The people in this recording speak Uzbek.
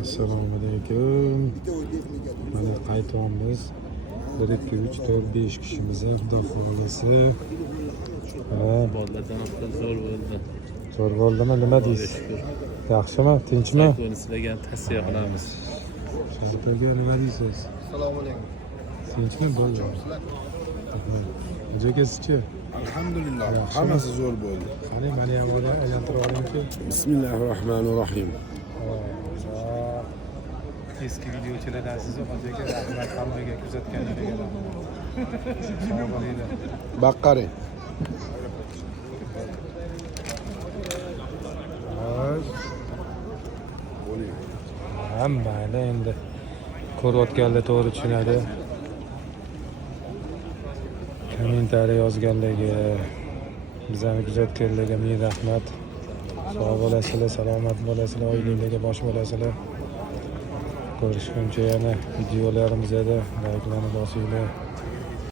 Assalomu alaykum. Mana qaytamiz. 1 2 3 4 5 kishimiz xudo xolisi. Bolalardan zo'r bo'ldi. Zo'r bo'ldimi? Nima deysiz? Yaxshimi? Tinchmi? Buni sizlarga tavsiya qilamiz. Sizlarga nima deysiz? Assalomu alaykum. Tinchmi bo'ldi? Nechagasichi? Alhamdulillah. Hammasi zo'r bo'ldi. Qani meni ham aylantirib oling-ku. Bismillahirrohmanirrohim. Eski videochilardan sizni hojaga rahmat hammaga kuzatganlarga. Sog' bo'linglar. Baqqaring. Mayli endi ko'rayotganlar to'g'ri tushunadi. Kommentariy yozganlarga, bizani kuzatganlarga ming rahmat. Sog' bo'lasizlar, salomat bo'lasizlar, oilanglarga bosh bo'lasizlar. Ko'rishguncha yana videolarimizda like'larni bosinglar.